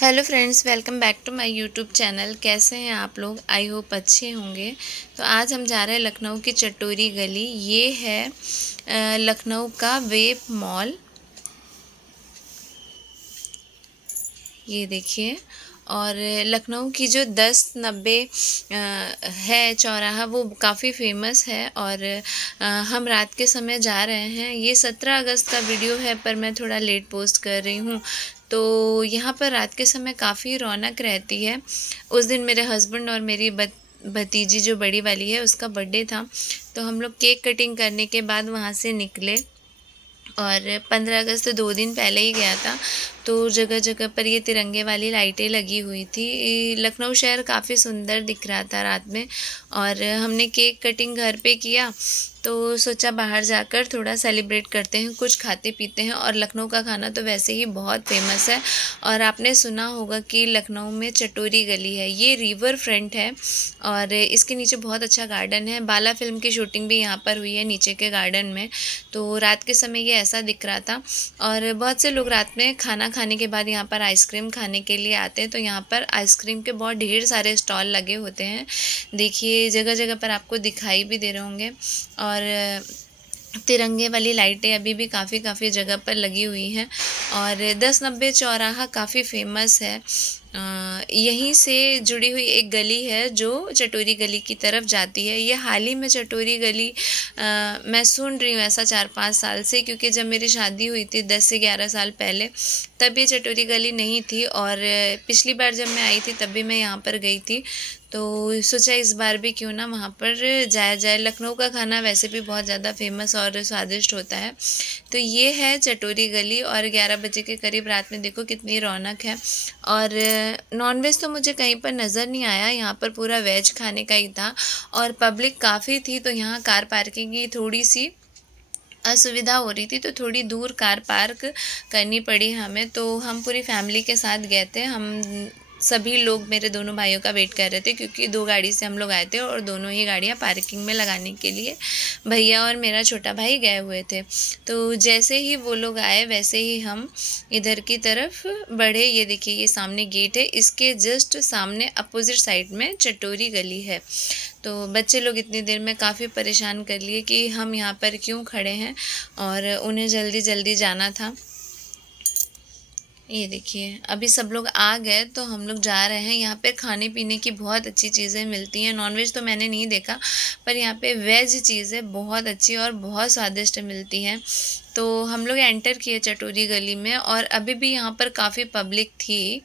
Hello friends, welcome back to my YouTube channel. कैसे हैं आप लोग? आई होप अच्छे होंगे। तो आज हम जा रहे हैं लखनऊ की चटोरी गली। ये है लखनऊ का वेब मॉल। ये देखिए। और लखनऊ की जो 1090 है चौराहा, वो काफ़ी फेमस है। और हम रात के समय जा रहे हैं। ये 17 अगस्त का वीडियो है, पर मैं थोड़ा लेट पोस्ट कर रही हूँ। तो यहाँ पर रात के समय काफ़ी रौनक रहती है। उस दिन मेरे हस्बैंड और मेरी भतीजी जो बड़ी वाली है, उसका बर्थडे था। तो हम लोग केक कटिंग करने के बाद वहाँ से निकले। और 15 अगस्त 2 दिन पहले ही गया था। तो जगह जगह पर ये तिरंगे वाली लाइटें लगी हुई थी। लखनऊ शहर काफ़ी सुंदर दिख रहा था रात में। और हमने केक कटिंग घर पे किया, तो सोचा बाहर जाकर थोड़ा सेलिब्रेट करते हैं, कुछ खाते पीते हैं। और लखनऊ का खाना तो वैसे ही बहुत फेमस है। और आपने सुना होगा कि लखनऊ में चटोरी गली है। ये रिवर फ्रंट है और इसके नीचे बहुत अच्छा गार्डन है। बाला फिल्म की शूटिंग भी यहाँ पर हुई है, नीचे के गार्डन में। तो रात के समय ये ऐसा दिख रहा था। और बहुत से लोग रात में खाना खाने के बाद यहाँ पर आइसक्रीम खाने के लिए आते हैं। तो यहाँ पर आइसक्रीम के बहुत ढेर सारे स्टॉल लगे होते हैं। देखिए, जगह जगह पर आपको दिखाई भी दे रहे होंगे। और तिरंगे वाली लाइटें अभी भी काफ़ी जगह पर लगी हुई हैं। और 1090 चौराहा काफ़ी फेमस है। यहीं से जुड़ी हुई एक गली है जो चटोरी गली की तरफ जाती है। ये हाल ही में चटोरी गली मैं सुन रही हूँ ऐसा 4-5 साल से, क्योंकि जब मेरी शादी हुई थी 10 से 11 साल पहले, तब ये चटोरी गली नहीं थी। और पिछली बार जब मैं आई थी तब भी मैं यहाँ पर गई थी। तो सोचा इस बार भी क्यों ना वहाँ पर जाया जाए। लखनऊ का खाना वैसे भी बहुत ज़्यादा फेमस और स्वादिष्ट होता है। तो ये है चटोरी गली। और 11 बजे के करीब रात में देखो कितनी रौनक है। और नॉनवेज तो मुझे कहीं पर नज़र नहीं आया, यहाँ पर पूरा वेज खाने का ही था। और पब्लिक काफ़ी थी, तो यहाँ कार पार्किंग की थोड़ी सी असुविधा हो रही थी। तो थोड़ी दूर कार पार्क करनी पड़ी हमें। तो हम पूरी फैमिली के साथ गए थे। हम सभी लोग मेरे दोनों भाइयों का वेट कर रहे थे, क्योंकि 2 गाड़ी से हम लोग आए थे और दोनों ही गाड़ियाँ पार्किंग में लगाने के लिए भैया और मेरा छोटा भाई गए हुए थे। तो जैसे ही वो लोग आए वैसे ही हम इधर की तरफ बढ़े। ये देखिए, ये सामने गेट है, इसके जस्ट सामने अपोजिट साइड में चटोरी गली है। तो बच्चे लोग इतनी देर में काफ़ी परेशान कर लिए कि हम यहाँ पर क्यों खड़े हैं, और उन्हें जल्दी जल्दी जाना था। ये देखिए, अभी सब लोग आ गए तो हम लोग जा रहे हैं। यहाँ पे खाने पीने की बहुत अच्छी चीज़ें मिलती हैं। नॉनवेज तो मैंने नहीं देखा, पर यहाँ पे वेज चीज़ें बहुत अच्छी और बहुत स्वादिष्ट मिलती हैं। तो हम लोग एंटर किए चटोरी गली में, और अभी भी यहाँ पर काफ़ी पब्लिक थी।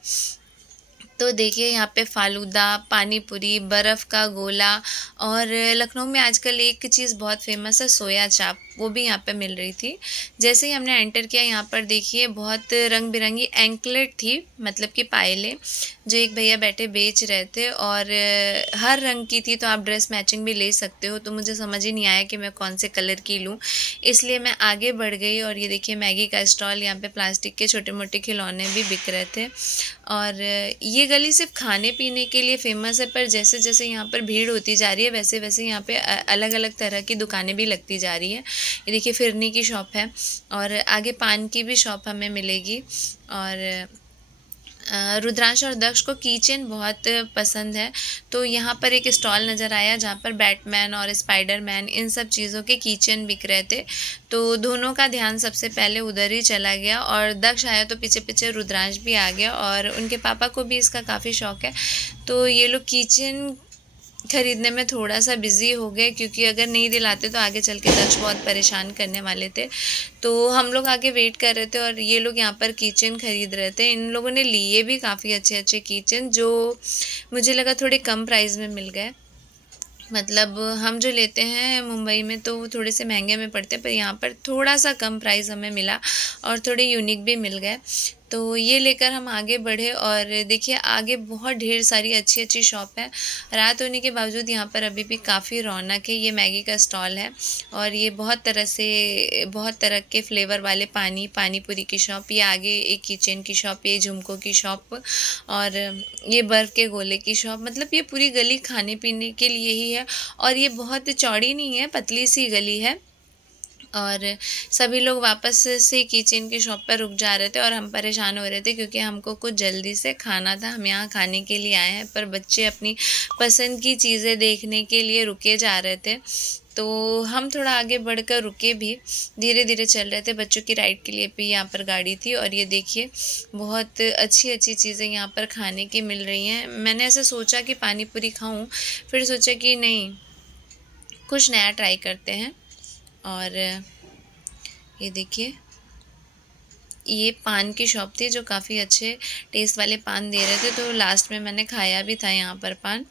तो देखिए, यहाँ पे फालूदा, पानी पूरी, बर्फ़ का गोला। और लखनऊ में आजकल एक चीज़ बहुत फेमस है, सोया चाप, वो भी यहाँ पे मिल रही थी। जैसे ही हमने एंटर किया, यहाँ पर देखिए बहुत रंग बिरंगी एंकलेट थी, मतलब कि पायलें, जो एक भैया बैठे बेच रहे थे। और हर रंग की थी, तो आप ड्रेस मैचिंग भी ले सकते हो। तो मुझे समझ ही नहीं आया कि मैं कौन से कलर की लूँ, इसलिए मैं आगे बढ़ गई। और ये देखिए, मैगी का स्टॉल, यहाँ पे प्लास्टिक के छोटे मोटे खिलौने भी बिक रहे थे। और ये गली सिर्फ खाने पीने के लिए फ़ेमस है, पर जैसे जैसे यहाँ पर भीड़ होती जा रही है, वैसे वैसे यहाँ पे अलग अलग तरह की दुकानें भी लगती जा रही हैं। ये देखिए, फिरनी की शॉप है, और आगे पान की भी शॉप हमें मिलेगी। और रुद्रांश और दक्ष को कीचेन बहुत पसंद है। तो यहाँ पर एक स्टॉल नज़र आया जहाँ पर बैटमैन और स्पाइडरमैन, इन सब चीज़ों के कीचेन बिक रहे थे। तो दोनों का ध्यान सबसे पहले उधर ही चला गया। और दक्ष आया तो पीछे पीछे रुद्रांश भी आ गया, और उनके पापा को भी इसका काफ़ी शौक है। तो ये लोग कीचेन खरीदने में थोड़ा सा बिज़ी हो गए, क्योंकि अगर नहीं दिलाते तो आगे चल के दक्ष बहुत परेशान करने वाले थे। तो हम लोग आगे वेट कर रहे थे, और ये लोग यहाँ पर किचन खरीद रहे थे। इन लोगों ने लिए भी काफ़ी अच्छे अच्छे किचन, जो मुझे लगा थोड़े कम प्राइस में मिल गए। मतलब हम जो लेते हैं मुंबई में तो वो थोड़े से महंगे में पड़ते हैं, पर यहाँ पर थोड़ा सा कम प्राइस हमें मिला, और थोड़े यूनिक भी मिल गए। तो ये लेकर हम आगे बढ़े। और देखिए, आगे बहुत ढेर सारी अच्छी अच्छी शॉप है। रात होने के बावजूद यहाँ पर अभी भी काफ़ी रौनक है। ये मैगी का स्टॉल है, और ये बहुत तरह के फ्लेवर वाले पानी पूरी की शॉप, ये आगे एक किचन की शॉप, ये झुमकों की शॉप, और ये बर्फ़ के गोले की शॉप। मतलब ये पूरी गली खाने पीने के लिए ही है। और ये बहुत चौड़ी नहीं है, पतली सी गली है। और सभी लोग वापस से किचन की शॉप पर रुक जा रहे थे और हम परेशान हो रहे थे क्योंकि हमको कुछ जल्दी से खाना था। हम यहाँ खाने के लिए आए हैं, पर बच्चे अपनी पसंद की चीज़ें देखने के लिए रुके जा रहे थे। तो हम थोड़ा आगे बढ़कर रुके भी, धीरे-धीरे चल रहे थे। बच्चों की राइड के लिए भी यहाँ पर गाड़ी थी और ये देखिए बहुत अच्छी-अच्छी चीज़ें यहाँ पर खाने की मिल रही हैं। मैंने ऐसा सोचा कि पानी पूरी खाऊँ, फिर सोचा कि नहीं, कुछ नया ट्राई करते हैं। और ये देखिए, ये पान की शॉप थी जो काफ़ी अच्छे टेस्ट वाले पान दे रहे थे, तो लास्ट में मैंने खाया भी था यहाँ पर पान।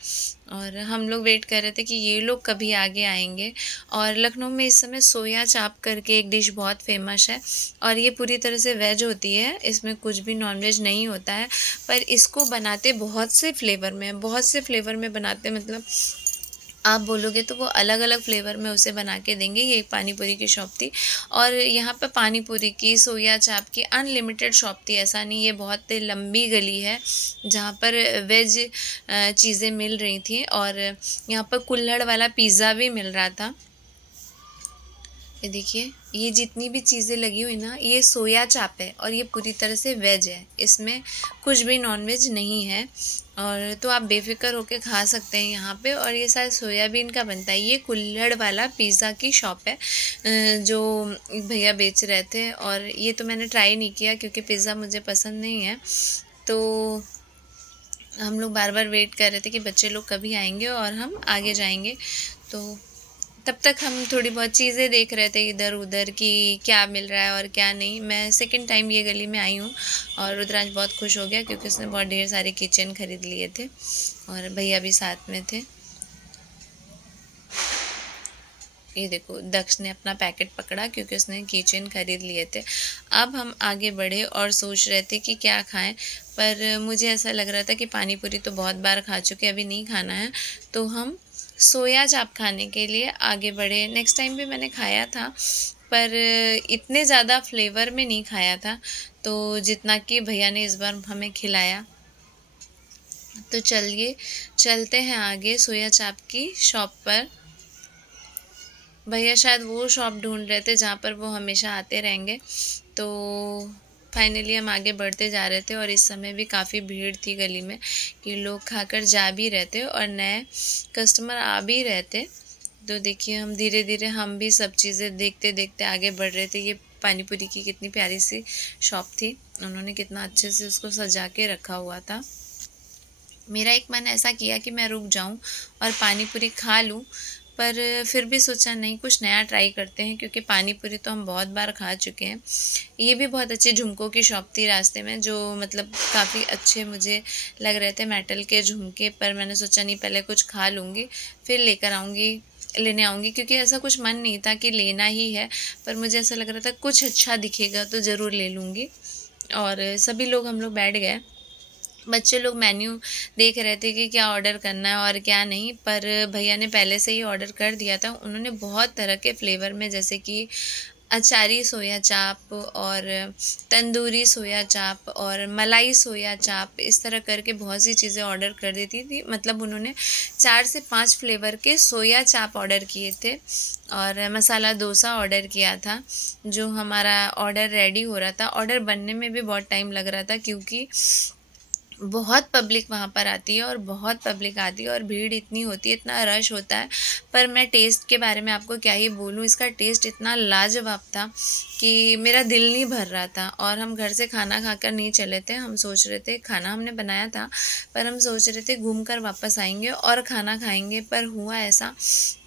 और हम लोग वेट कर रहे थे कि ये लोग कभी आगे आएंगे। और लखनऊ में इस समय सोया चाप करके एक डिश बहुत फेमस है और ये पूरी तरह से वेज होती है, इसमें कुछ भी नॉनवेज नहीं होता है। पर इसको बनाते बहुत से फ्लेवर में, बहुत से फ्लेवर में बनाते, मतलब आप बोलोगे तो वो अलग अलग फ्लेवर में उसे बना के देंगे। ये एक पानी पूरी की शॉप थी और यहाँ पर पानी पूरी की, सोया चाप की अनलिमिटेड शॉप थी। ऐसा नहीं, ये बहुत लंबी गली है जहाँ पर वेज चीज़ें मिल रही थी। और यहाँ पर कुल्हड़ वाला पिज़्ज़ा भी मिल रहा था। ये देखिए, ये जितनी भी चीज़ें लगी हुई ना, ये सोया चाप है और ये पूरी तरह से वेज है, इसमें कुछ भी नॉनवेज नहीं है। और तो आप बेफिक्र होके खा सकते हैं यहाँ पे। और ये शायद सोयाबीन का बनता है। ये कुल्हड़ वाला पिज़्ज़ा की शॉप है जो एक भैया बेच रहे थे। और ये तो मैंने ट्राई नहीं किया क्योंकि पिज़्ज़ा मुझे पसंद नहीं है। तो हम लोग बार बार वेट कर रहे थे कि बच्चे लोग कभी आएंगे और हम आगे जाएंगे। तो तब तक हम थोड़ी बहुत चीज़ें देख रहे थे इधर उधर कि क्या मिल रहा है और क्या नहीं। मैं सेकंड टाइम ये गली में आई हूँ और रुद्रांश बहुत खुश हो गया क्योंकि उसने बहुत ढेर सारे किचन खरीद लिए थे और भैया भी साथ में थे। ये देखो, दक्ष ने अपना पैकेट पकड़ा क्योंकि उसने किचन खरीद लिए थे। अब हम आगे बढ़े और सोच रहे थे कि क्या खाएं, पर मुझे ऐसा लग रहा था कि पानी पूरी तो बहुत बार खा चुके, अभी नहीं खाना है। तो हम सोया चाप खाने के लिए आगे बढ़े। नेक्स्ट टाइम भी मैंने खाया था पर इतने ज़्यादा फ्लेवर में नहीं खाया था, तो जितना कि भैया ने इस बार हमें खिलाया। तो चलिए चलते हैं आगे सोया चाप की शॉप पर। भैया शायद वो शॉप ढूंढ रहे थे जहाँ पर वो हमेशा आते रहेंगे। तो फाइनली हम आगे बढ़ते जा रहे थे और इस समय भी काफ़ी भीड़ थी गली में कि लोग खाकर जा भी रहे थे और नए कस्टमर आ भी रहे थे। तो देखिए, हम धीरे धीरे हम भी सब चीज़ें देखते देखते आगे बढ़ रहे थे। ये पानी पूरी की कितनी प्यारी सी शॉप थी, उन्होंने कितना अच्छे से उसको सजा के रखा हुआ था। मेरा एक मन ऐसा किया कि मैं रुक जाऊं और पानी पूरी खा लूं, पर फिर भी सोचा नहीं, कुछ नया ट्राई करते हैं क्योंकि पानी पूरी तो हम बहुत बार खा चुके हैं। ये भी बहुत अच्छे झुमकों की शॉप थी रास्ते में, जो मतलब काफ़ी अच्छे मुझे लग रहे थे, मेटल के झुमके। पर मैंने सोचा नहीं, पहले कुछ खा लूँगी फिर लेने आऊँगी क्योंकि ऐसा कुछ मन नहीं था कि लेना ही है, पर मुझे ऐसा लग रहा था कुछ अच्छा दिखेगा तो ज़रूर ले लूँगी। और सभी लोग, हम लोग बैठ गए। बच्चे लोग मेन्यू देख रहे थे कि क्या ऑर्डर करना है और क्या नहीं, पर भैया ने पहले से ही ऑर्डर कर दिया था। उन्होंने बहुत तरह के फ्लेवर में, जैसे कि अचारी सोया चाप और तंदूरी सोया चाप और मलाई सोया चाप, इस तरह करके बहुत सी चीज़ें ऑर्डर कर देती थी। मतलब उन्होंने 4 से 5 फ्लेवर के सोया चाप ऑर्डर किए थे और मसाला डोसा ऑर्डर किया था। जो हमारा ऑर्डर रेडी हो रहा था, ऑर्डर बनने में भी बहुत टाइम लग रहा था क्योंकि बहुत पब्लिक वहाँ पर आती है और बहुत पब्लिक आती है और भीड़ इतनी होती है, इतना रश होता है। पर मैं टेस्ट के बारे में आपको क्या ही बोलूँ, इसका टेस्ट इतना लाजवाब था कि मेरा दिल नहीं भर रहा था। और हम घर से खाना खाकर नहीं चले थे, हम सोच रहे थे, खाना हमने बनाया था पर हम सोच रहे थे घूम कर वापस आएंगे और खाना खाएंगे। पर हुआ ऐसा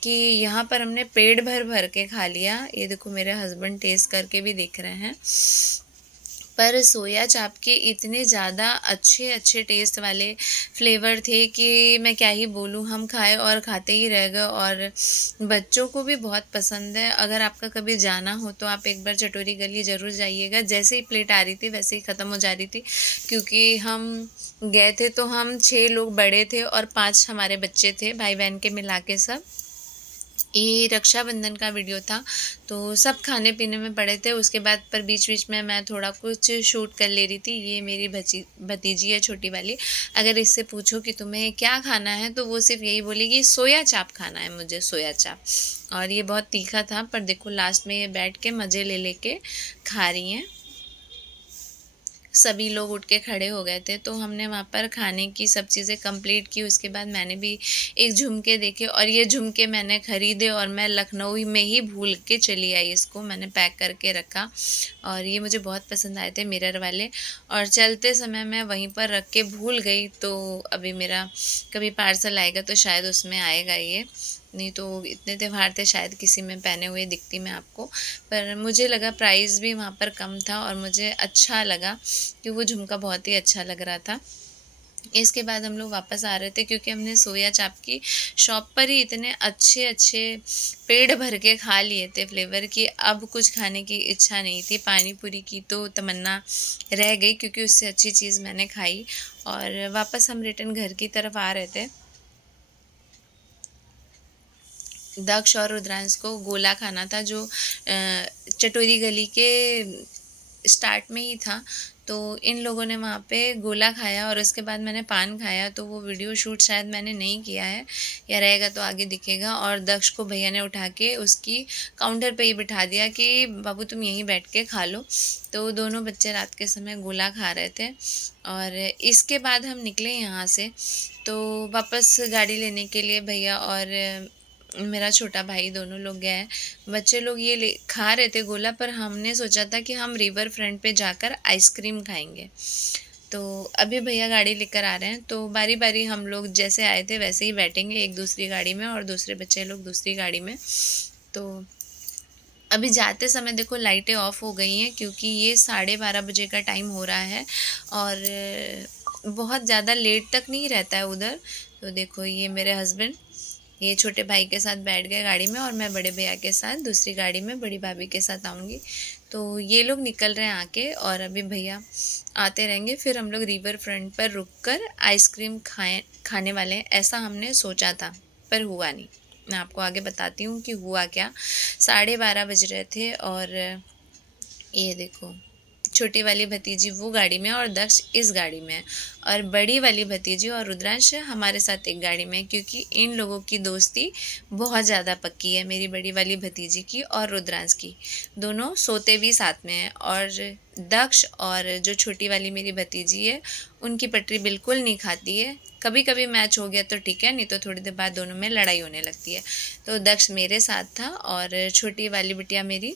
कि यहाँ पर हमने पेट भर भर के खा लिया। ये देखो, मेरे हस्बैंड टेस्ट करके भी देख रहे हैं। पर सोया चाप के इतने ज़्यादा अच्छे अच्छे टेस्ट वाले फ्लेवर थे कि मैं क्या ही बोलूँ, हम खाए और खाते ही रह गए। और बच्चों को भी बहुत पसंद है। अगर आपका कभी जाना हो तो आप एक बार चटोरी गली ज़रूर जाइएगा। जैसे ही प्लेट आ रही थी वैसे ही ख़त्म हो जा रही थी, क्योंकि हम गए थे तो हम 6 लोग बड़े थे और 5 हमारे बच्चे थे, भाई बहन के मिला के सब। ये रक्षाबंधन का वीडियो था, तो सब खाने पीने में पड़े थे। उसके बाद पर बीच बीच में मैं थोड़ा कुछ शूट कर ले रही थी। ये मेरी भतीजी है छोटी वाली। अगर इससे पूछो कि तुम्हें क्या खाना है तो वो सिर्फ यही बोलेगी सोया चाप खाना है मुझे, सोया चाप। और ये बहुत तीखा था, पर देखो लास्ट में ये बैठ के मज़े ले लेके खा रही हैं। सभी लोग उठ के खड़े हो गए थे, तो हमने वहाँ पर खाने की सब चीज़ें कंप्लीट की। उसके बाद मैंने भी एक झुमके देखे, और ये झुमके मैंने ख़रीदे और मैं लखनऊ में ही भूल के चली आई। इसको मैंने पैक करके रखा और ये मुझे बहुत पसंद आए थे मिरर वाले, और चलते समय मैं वहीं पर रख के भूल गई। तो अभी मेरा कभी पार्सल आएगा तो शायद उसमें आएगा ये, नहीं तो इतने त्यौहार थे शायद किसी में पहने हुए दिखती मैं आपको। पर मुझे लगा प्राइस भी वहाँ पर कम था और मुझे अच्छा लगा कि वो झुमका बहुत ही अच्छा लग रहा था। इसके बाद हम लोग वापस आ रहे थे, क्योंकि हमने सोया चाप की शॉप पर ही इतने अच्छे अच्छे पेट भर के खा लिए थे फ्लेवर की, अब कुछ खाने की इच्छा नहीं थी। पानी पूरी की तो तमन्ना रह गई, क्योंकि उससे अच्छी चीज़ मैंने खाई। और वापस हम रिटर्न घर की तरफ आ रहे थे। दक्ष और रुद्रांश को गोला खाना था, जो चटोरी गली के स्टार्ट में ही था। तो इन लोगों ने वहाँ पे गोला खाया और उसके बाद मैंने पान खाया। तो वो वीडियो शूट शायद मैंने नहीं किया है, या रहेगा तो आगे दिखेगा। और दक्ष को भैया ने उठा के उसकी काउंटर पे ही बिठा दिया कि बाबू तुम यहीं बैठ के खा लो। तो दोनों बच्चे रात के समय गोला खा रहे थे। और इसके बाद हम निकले यहाँ से, तो वापस गाड़ी लेने के लिए भैया और मेरा छोटा भाई दोनों लोग गए हैं। बच्चे लोग ये खा रहे थे गोला, पर हमने सोचा था कि हम रिवर फ्रंट पे जाकर आइसक्रीम खाएंगे। तो अभी भैया गाड़ी लेकर आ रहे हैं, तो बारी बारी हम लोग जैसे आए थे वैसे ही बैठेंगे, एक दूसरी गाड़ी में और दूसरे बच्चे लोग दूसरी गाड़ी में। तो अभी जाते समय देखो लाइटें ऑफ हो गई हैं, क्योंकि ये 12:30 बजे का टाइम हो रहा है और बहुत ज़्यादा लेट तक नहीं रहता है उधर। तो देखो ये मेरे हस्बैंड ये छोटे भाई के साथ बैठ गए गाड़ी में, और मैं बड़े भैया के साथ दूसरी गाड़ी में बड़ी भाभी के साथ आऊँगी। तो ये लोग निकल रहे हैं आके, और अभी भैया आते रहेंगे। फिर हम लोग रिवर फ्रंट पर रुककर आइसक्रीम खाने वाले हैं, ऐसा हमने सोचा था, पर हुआ नहीं। मैं आपको आगे बताती हूँ कि हुआ क्या। 12:30 बज रहे थे, और ये देखो छोटी वाली भतीजी वो गाड़ी में और दक्ष इस गाड़ी में है, और बड़ी वाली भतीजी और रुद्रांश हमारे साथ एक गाड़ी में है, क्योंकि इन लोगों की दोस्ती बहुत ज़्यादा पक्की है, मेरी बड़ी वाली भतीजी की और रुद्रांश की। दोनों सोते भी साथ में हैं, और दक्ष और जो छोटी वाली मेरी भतीजी है उनकी पटरी बिल्कुल नहीं खाती है। कभी कभी मैच हो गया तो ठीक है, नहीं तो थोड़ी देर बाद दोनों में लड़ाई होने लगती है। तो दक्ष मेरे साथ था, और छोटी वाली बिटिया मेरी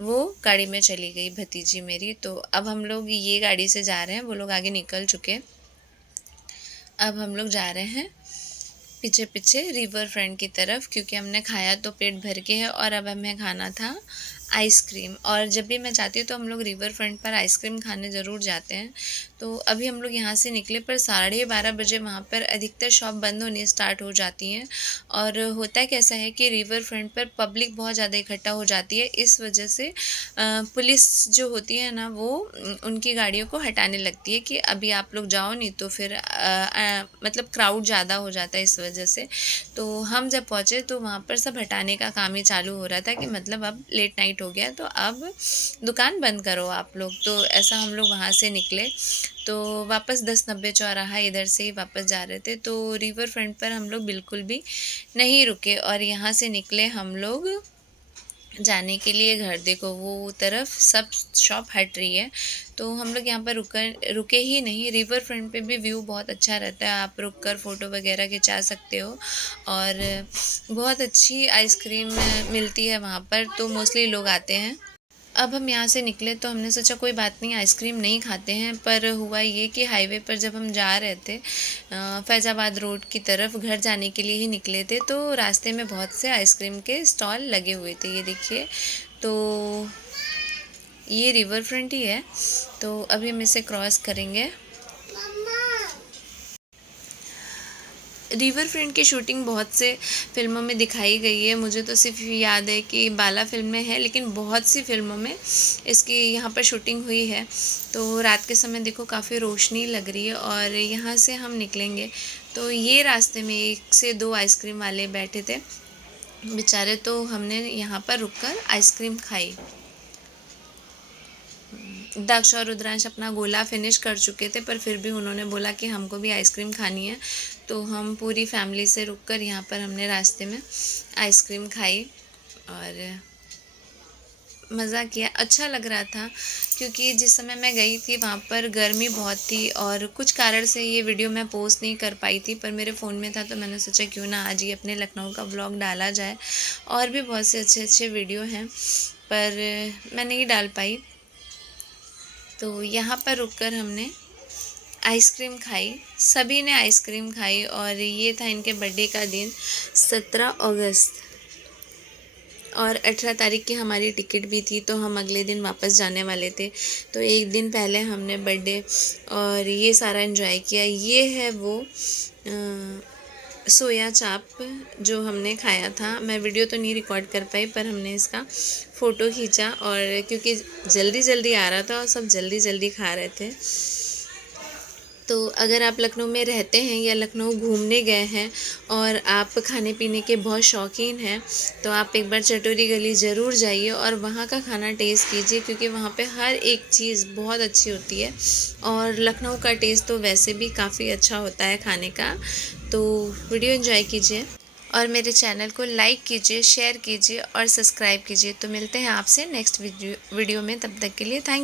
वो गाड़ी में चली गई, भतीजी मेरी। तो अब हम लोग ये गाड़ी से जा रहे हैं, वो लोग आगे निकल चुके। अब हम लोग जा रहे हैं पीछे पीछे रिवर फ्रंट की तरफ, क्योंकि हमने खाया तो पेट भर के है, और अब हमें खाना था आइसक्रीम। और जब भी मैं जाती हूँ तो हम लोग रिवर फ्रंट पर आइसक्रीम खाने ज़रूर जाते हैं। तो अभी हम लोग यहाँ से निकले, पर 12:30 बजे वहाँ पर अधिकतर शॉप बंद होनी स्टार्ट हो जाती हैं। और होता है कैसा है कि रिवर फ्रंट पर पब्लिक बहुत ज़्यादा इकट्ठा हो जाती है, इस वजह से पुलिस जो होती है ना वो उनकी गाड़ियों को हटाने लगती है कि अभी आप लोग जाओ, नहीं तो फिर मतलब क्राउड ज़्यादा हो जाता है इस वजह से। तो हम जब पहुँचे तो वहाँ पर सब हटाने का काम ही चालू हो रहा था, कि मतलब अब लेट नाइट हो गया तो अब दुकान बंद करो आप लोग। तो ऐसा हम लोग वहाँ से निकले, तो वापस 1090 चौराहा इधर से ही वापस जा रहे थे। तो रिवर फ्रंट पर हम लोग बिल्कुल भी नहीं रुके, और यहाँ से निकले हम लोग जाने के लिए घर। देखो वो तरफ सब शॉप हट रही है, तो हम लोग यहाँ पर रुके ही नहीं। रिवर फ्रंट पे भी व्यू बहुत अच्छा रहता है, आप रुक कर फ़ोटो वगैरह खिंचा सकते हो, और बहुत अच्छी आइसक्रीम मिलती है वहाँ पर, तो मोस्टली लोग आते हैं। अब हम यहाँ से निकले तो हमने सोचा कोई बात नहीं आइसक्रीम नहीं खाते हैं, पर हुआ ये कि हाईवे पर जब हम जा रहे थे फैज़ाबाद रोड की तरफ घर जाने के लिए ही निकले थे, तो रास्ते में बहुत से आइसक्रीम के स्टॉल लगे हुए थे। ये देखिए, तो ये रिवर फ्रंट ही है। तो अभी हम इसे क्रॉस करेंगे। रिवर फ्रंट की शूटिंग बहुत से फ़िल्मों में दिखाई गई है, मुझे तो सिर्फ याद है कि बाला फिल्म में है, लेकिन बहुत सी फिल्मों में इसकी यहाँ पर शूटिंग हुई है। तो रात के समय देखो काफ़ी रोशनी लग रही है, और यहाँ से हम निकलेंगे तो ये रास्ते में 1 से 2 आइसक्रीम वाले बैठे थे, बेचारे, तो हमने यहाँ पर रुककर आइसक्रीम खाई। दक्ष और रुद्रांश अपना गोला फिनिश कर चुके थे, पर फिर भी उन्होंने बोला कि हमको भी आइसक्रीम खानी है, तो हम पूरी फैमिली से रुककर यहाँ पर हमने रास्ते में आइसक्रीम खाई और मज़ा किया। अच्छा लग रहा था क्योंकि जिस समय मैं गई थी वहाँ पर गर्मी बहुत थी और कुछ कारण से ये वीडियो मैं पोस्ट नहीं कर पाई थी, पर मेरे फ़ोन में था तो मैंने सोचा क्यों ना आज ही अपने लखनऊ का व्लॉग डाला जाए। और भी बहुत से अच्छे अच्छे वीडियो हैं पर मैं नहीं डाल पाई। तो यहाँ पर रुककर हमने आइसक्रीम खाई, सभी ने आइसक्रीम खाई और ये था इनके बर्थडे का दिन 17 अगस्त, और 18 तारीख की हमारी टिकट भी थी, तो हम अगले दिन वापस जाने वाले थे। तो एक दिन पहले हमने बर्थडे और ये सारा एंजॉय किया। ये है वो सोया चाप जो हमने खाया था। मैं वीडियो तो नहीं रिकॉर्ड कर पाई, पर हमने इसका फ़ोटो खींचा और क्योंकि जल्दी जल्दी आ रहा था और सब जल्दी जल्दी खा रहे थे। तो अगर आप लखनऊ में रहते हैं या लखनऊ घूमने गए हैं और आप खाने पीने के बहुत शौकीन हैं, तो आप एक बार चटोरी गली ज़रूर जाइए और वहाँ का खाना टेस्ट कीजिए, क्योंकि वहाँ पे हर एक चीज़ बहुत अच्छी होती है और लखनऊ का टेस्ट तो वैसे भी काफ़ी अच्छा होता है खाने का। तो वीडियो एंजॉय कीजिए और मेरे चैनल को लाइक कीजिए, शेयर कीजिए और सब्सक्राइब कीजिए। तो मिलते हैं आपसे नेक्स्ट वीडियो में, तब तक के लिए थैंक